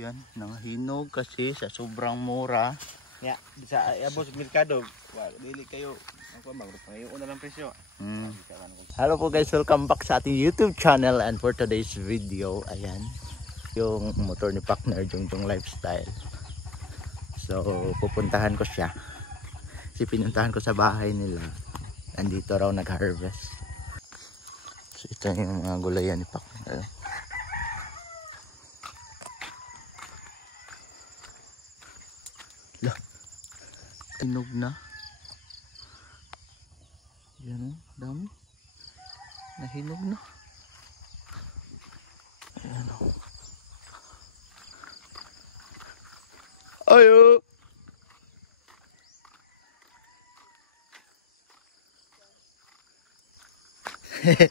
Yan, nanghinog kasi sa sobrang mura. Ya, bisa abot sa merkado. Dili kayo. Ako magpangayon na lang presyo. Hello po guys, welcome back sa ating YouTube channel, and for today's video, ayan, yung motor ni Pakner, Jungjung Lifestyle. So, pupuntahan ko siya. Kasi pinuntahan ko sa bahay nila. Andito raw nag-harvest. So, ito yung mga gulayan ni Pakner. Lah, tinog na. Yan o, dami. Nahinog na. Ayan o. Ayo! Hehe.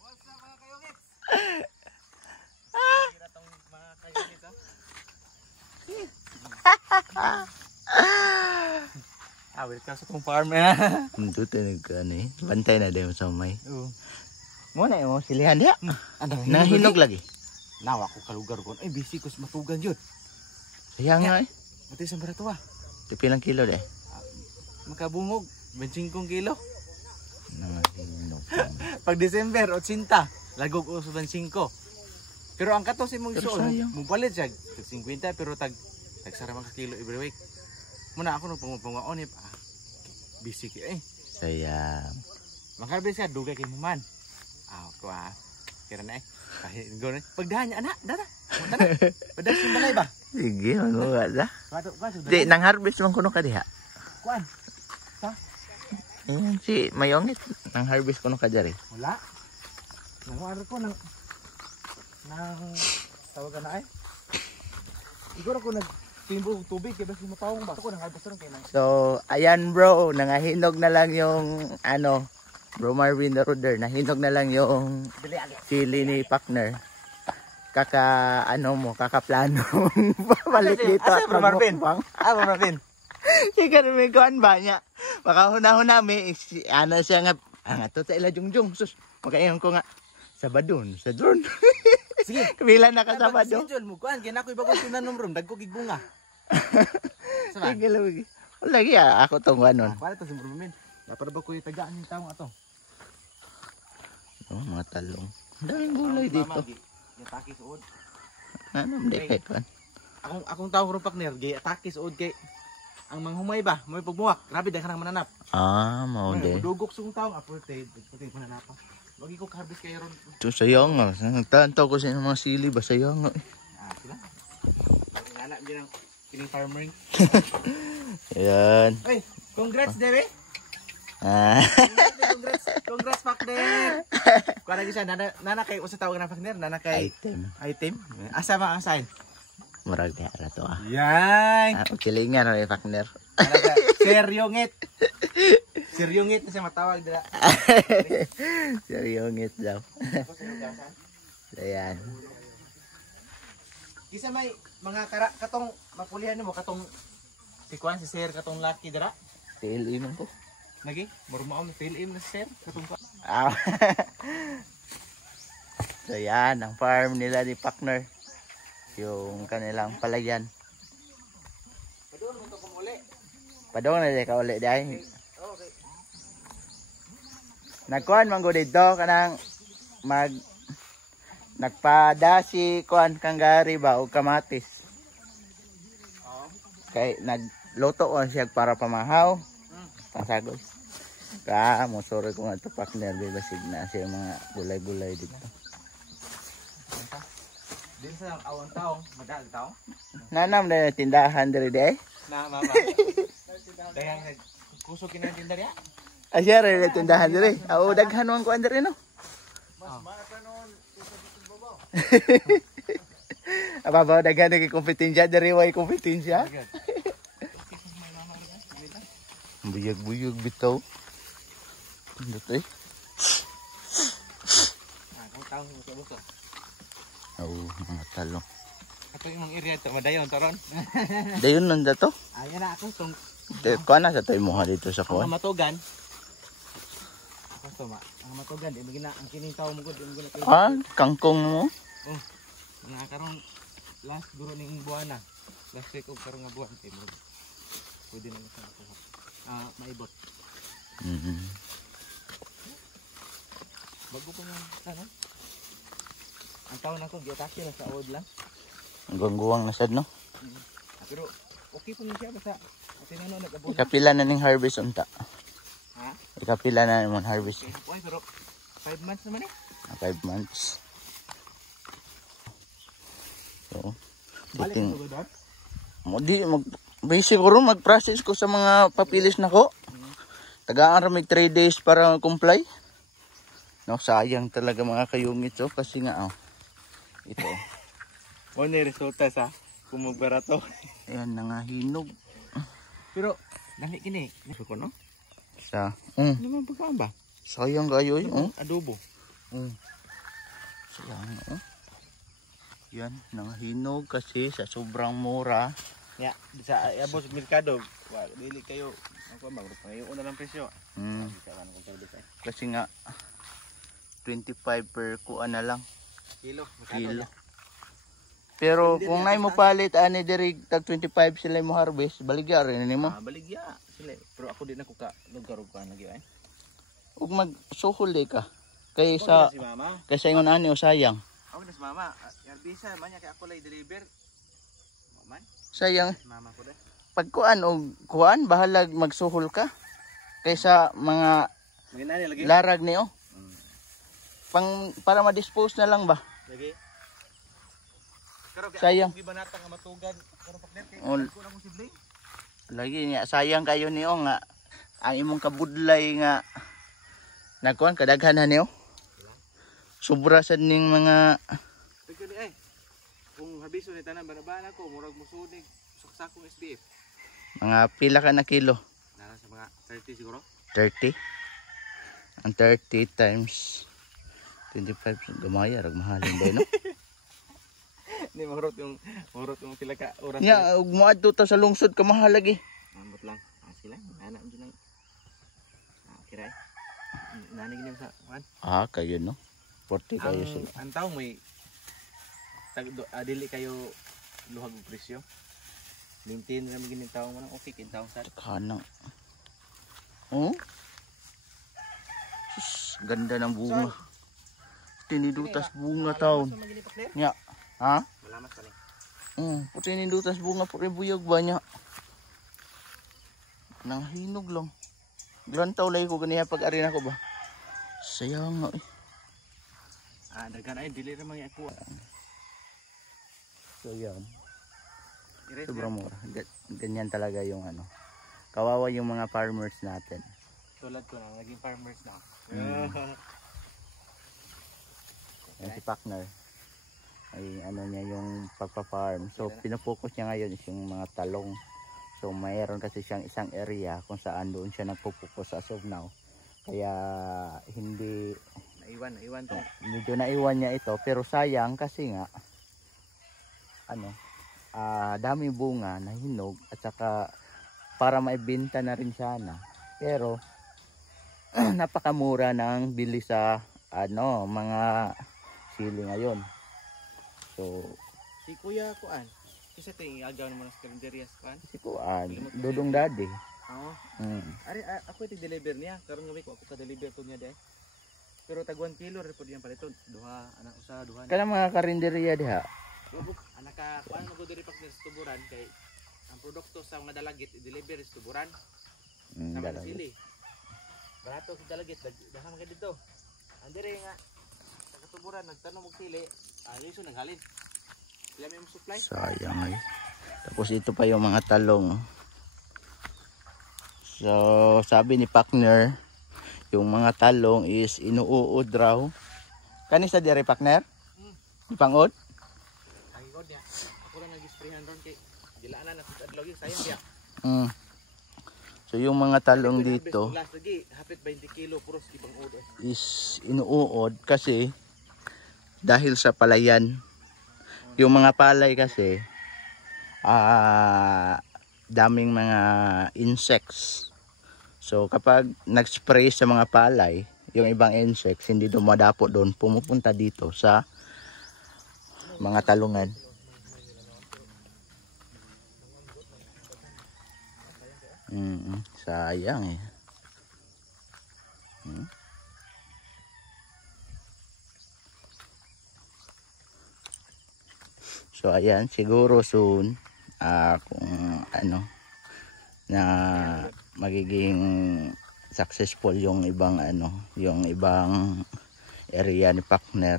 What's up mga kayungits? Kira tong mga kayungits welcome sa tong farm eh. Ito tinag ano eh. Bantay na din sa may. Oo. Muna yung silihan diya. Nahinog lagi. Nawa ko kalugar ko. Ay, busy ko sa matugan yun. Kaya nga eh. Mati sa barato ah. Pilang kilo de? Makabungog. 25 kilo. Nahinog. Pag December, 80. Lagog uso ng 5. Pero ang katos imong Pero suon, sayang. mupalit siya. 50 pero tagsara man ka kilo every week. Muna ako nung pangupungaon eh. Busy kayo eh. Sayang. Makarbis ka, dugay kay maman. Ako kira na eh. Kahit gano'n. Pagdahan niya, anak, dada. Pagdahan siya balay ba? Sige, magawa na. Pato. Di, nang harvest man kuno ka diha. Kuan? Ayan si Mayongit. Nang harvest kuno ka diri. Wala. Nanguaro ko nang tawagan na eh. Siguro ko nagtimbo tubig kaya basta matawang ba? Ako nang harvest ron kay nang. So, ayan bro, nangahinog na lang yung ano, Bro Marvin the Ruder, nahinog na lang yung sili ni Pakner. Kakaplano balik dito Asa Bro Marvin? magmukbang. Bro Marvin. Sige, may kuhan ba niya? Baka hunahuna may ano siya nga, to sa ila Jungjung. Sus, makaingon ko nga, Sabadon, sa drone. Sige. Kabila na ka Sabado. Schedule mo kuan kay nako ibagong tinanom ron dagko gigbunga. Sige, lagi. Lagi ako tong anon. Para to si Bro Marvin. Dapat ba ko itagaan yung taong ato? Oh, mga talong. Daming gulay dito. Yung taki suod. Ano, hindi kay kuhan. Akong taong ron Pakner, gay atake suod kay ang manghumay ba, may pagbuwak. Grabe dahil ka nang mananap. Mao de. Dugok sung taong apurte, pati mananapa. Wagi ko harvest kayo ron. Ito sayang nga. Nagtantaw ko sa mga sili ba sayang nga. Sila. Anak din ang kining farmer. Ayan. Ay, congrats Debe. Congrats Pakner. Kuha na gisa, nana kay usa tawag na Pakner, nana kay item. Asa ba ang sign? Murag na to Yan. Kilingan na Pakner. Seryongit. Seryongit na siya matawag dila. Seryongit daw. Ayan. Kisa may mga katong mapulihan mo katong si Kwan si Sir katong laki dira. Tilim ko. Lagi, murmao mo fill in na Sir katong Kwan. So yan, ang farm nila ni Pakner. Yung kanilang palayan. Padung mo to kumuli. Padong na di ka uli dahil. Okay. Nagkuhan man ko dito kanang nagpada si kuan kanggari ba o kamatis. Kay nagluto on siya para pamahaw. Pasagol. Mo sorry ko nga to Pakner di basig na siya mga gulay-gulay dito. Din sa awang taong, madaag taong. Nanam na tindahan diri di. Na mama. Dayang kusog kina tinda diya. Asya rin na tindahan diri. Aw daghan man kuan diri no. Mas maka noon sa babaw. Ababaw daghan na kompetensya diri way kompetensya. Buyog-buyog bitaw. Dito eh. Kung taong buka-buka. Mga talong. Ito yung area ito, madayon to ron. Dayon nun dato. Ayan na ako, Kuha na sa tayo muha dito sa ang kuha. matugan. Ako ang matugan, di magina ang kining tao mo gud, di magina kayo. Kangkong mo. Nga karon last guro ning buwan na. Last week og karon nga buwan kay mo. Pwede na sa ako. Maibot. Bago pa man ano? Ang taon ako giatake na sa old lang. Ang gangguwang na sad no. Pero okay po niya siya basta tinano nag-abot. Ikapila na ning harvest unta. Ha? Ikapila na naman harvest. Okay, pero 5 months naman eh. 5 months. So, Balik dating ko doon. mo di siguro mag-process ko sa mga papilis nako. Tagaan ra mig 3 days para comply. No, sayang talaga mga kayungit so kasi nga ito. Mo ni resulta sa kumugbarato. Ayan na nga hinog. Pero dali kini, ko no? Sa Naman pagkaan ba? sayang kayo Adobo. Sayang yan nanghinog kasi sa sobrang mura. Ya, sa abos merkado, wa dili kayo ako ba ngayon na lang presyo. Kasi nga 25 per kuan na lang Kilo. kilo. Pero kung nay mo palit ani diri tag 25 sila mo harvest, baligya rin nimo. Baligya sila. Pero ako din ako ka lugar og lagi ay. Ug magsuhol di ka. Kaysa Si mama. kaysa ingon ani o sayang. Ako na si mama. Yarbisa man kay ako lay deliver. Man. Sayang Mama ko deh. pag kuan og kuan bahalag magsuhol ka kaysa mga Nginani lagi. larag niyo. Para ma-dispose na lang ba? Lagi. Pero Sayang. Di ba nata nga matugan karon pakner kay Ol- ko na mo sibling. Lagi niya sayang kayo niyo nga ang imong kabudlay nga nagkuan kadaghanan niyo. Sobra sad ning mga Pagka di ay. Kung harbiso ni tanan banabana ko murag musunig saksakong SPF. pila ka na kilo? Nara sa mga 30 siguro. 30. Ang 30 times 25 gamaya rag mahalin ba no? Ni mahurot yung pila ka oras. Nya ug moadto ta sa lungsod ka mahal lagi. Ambot lang. Sila ana mo lang. Kiray. Nani gini sa kan? Kayo no. 40 kayo sila. Ang taong may dili kayo luhag og presyo. Maintain ra gini taong man okay kin taong sa. Kanang. Sus, ganda ng bunga. Tinidutas bunga taon. Nya. Malamas pa ni. Tinidutas bunga pure buyog ba nya. Nang hinog lang. Glantaw lay ko ganiya pag arena ko ba. Sayang nga eh. Daghan ay dili ra mga ako. So yan. Sobrang mura. Ganyan talaga yung kawawa yung mga farmers natin. Tulad ko na naging farmers na. Yan si partner. Ay niya yung pagpa-farm. So pinapokus niya ngayon is yung mga talong. So mayroon kasi siyang isang area kung saan doon siya nagpo-focus as of now. Kaya hindi naiwan to. Medyo naiwan niya ito pero sayang kasi nga dami bunga na hinog at saka para maibenta na rin sana. Pero napakamura ng bili sa mga sili ngayon. So Si Kuya Kuan, isa ting agaw mo sa karinderya kuan. si Kuan, Dudong Daddy. Oo. Ari ako iti deliver niya, karon nga week ako ka deliver to niya dai. Pero tag 1 kilo repod yan paliton. Duha anak usa duha. Kana mga karinderya diha. Lubog anak ka kuan mo diri pak sa tuburan kay ang produkto sa mga dalagit i-deliver sa tuburan. Sama na sili. Barato sa dalagit daha man dito. Andere nga sa katuburan nagtanong og sili, iso naghalin. Sila may supply. Sayang ay. Tapos ito pa yung mga talong. So sabi ni partner, yung mga talong is inuud raw. Kanisa diri partner? Ipangod? Ay god niya. Ako ra nag-sprayhan ron kay dilaanan na sa adlaw sayang dia. So yung mga talong dito Last lagi hapit 20 kilo puros ibang uod. is inuud kasi dahil sa palayan. Yung mga palay kasi daming mga insects. So kapag nag-spray sa mga palay, yung ibang insects hindi dumadapo doon, pumupunta dito sa mga talungan. Sayang eh. So ayan, siguro soon kung ano na magiging successful yung ibang yung ibang area ni partner.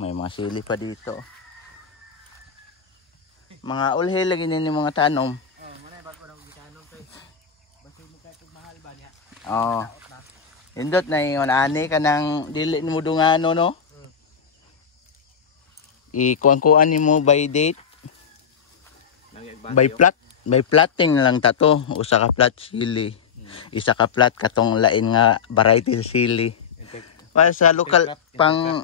May mga sili pa dito. Mga ulhe lagi ni mga tanom. Manay bago nang gitanom kay basta mo kay mahal ba niya. Indot na yung ani ka ng dili mo dungano no? Ikuan-kuan nimo by date. By platting lang tato. Usa ka plat sili. Isa ka plat katong lain nga variety sa sili. Para sa local pang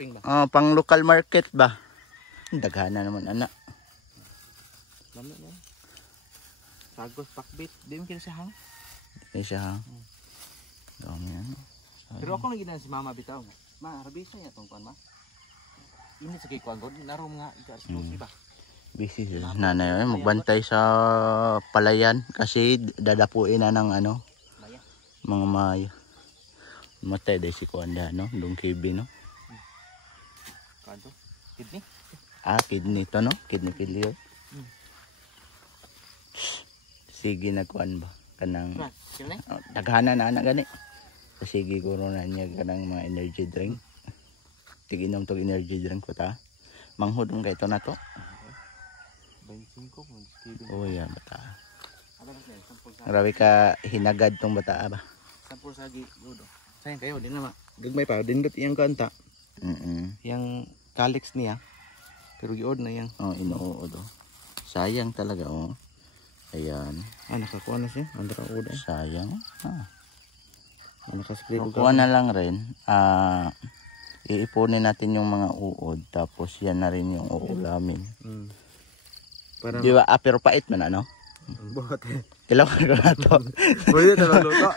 local market ba? Daghana naman ana. Sagos pakbit, di mo kinasahang. Di siya hang. Pero ako lagi na si mama bitaw. Ma, rabisa niya tong kuan ma. Ini sa kay kuan god narom nga exclusive ba. Busy si nanay magbantay sa palayan kasi dadapuin na ng mga maya. Matay dahil si Kuanda, no? Dong kibi, no? Kanto? Kidney? Kidney to, no? Kidney failure. Sige na kuan ba? Kanang... Daghana na gani. Sige ko na niya kanang mga energy drink. Tiginom to energy drink ko ta. Manghudong ka ito na to. 25 oh yeah, bata. Grabe ka hinagad tong bata ba? Sampul sagi gudo. Sayang kayo din na gagmay pa din iyang kanta. Yang calyx niya. Pero giod na yang. Inuod oh. Sayang talaga oh. Ayan. Nakakuha na siya. Andra uda. Sayang. Nakaspray ko. Kuha na lang rin. Iipunin natin yung mga uod. Tapos yan na rin yung uulamin. Para di ba? Pero pait man ano? Bote. Kilawan ko na to. Pwede na magluto.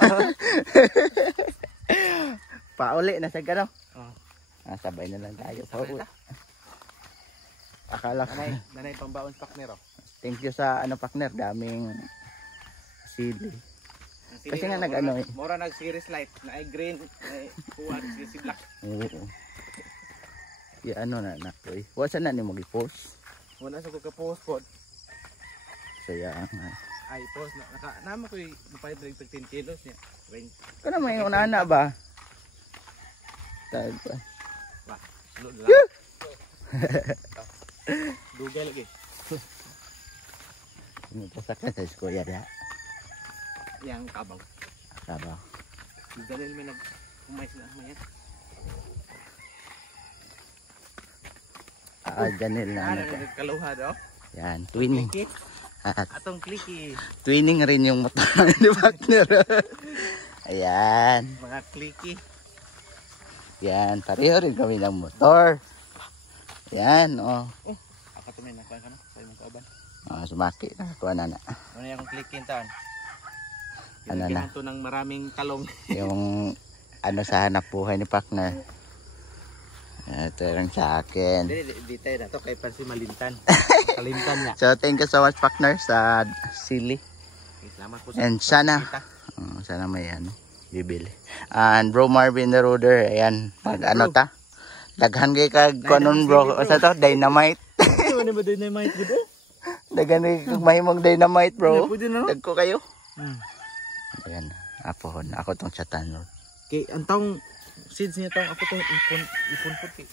Pauli na sa gano? Sabay na lang tayo. Akala ko. Nanay pambaon partner. Thank you sa partner. Daming sili. Kasi nga nag Mora nag-series light. Na green. Kuha si black. Oo. Na to eh. Wasa na ni mag-post. Wala sa ka-post po. Sayang. Ay, post na. Nama ko yung mapayad 13 kilos niya. Kana may una ba? Tag pa. Wah, dugay lagi. Ini pasakan sa kuya dia. Yang kabaw. Kabaw. Dahil may nag-umay sila maya. Ganil na. Kaluha daw. Yan, twinning. Atong clicky. Twinning rin yung mata ni partner. Ayan. Mga clicky. Yan, pareho rin kami ng motor. Yan, Ako tumay na ka na. Sabi mo kauban. Sumaki na. Kuha na. Ano yung clicky taon? Ano na? Ito ng maraming talong. Yung sa hanap buhay ni partner. Ito lang sa akin. Di tayo na to kay Pansi Malintan. Kalintan niya. So thank you so much partner sa sili. Salamat po and sana may bibili. And bro Marvin the Roder, ayan, ta? Daghan kay kag kunon bro, sa to dynamite. Ano ba dynamite gud? Daghan kay kag mahimong dynamite bro. Dagko kayo. Ayan, ako tong chatan Lord. Kay antong seeds niya tong ako tong ipon po kay.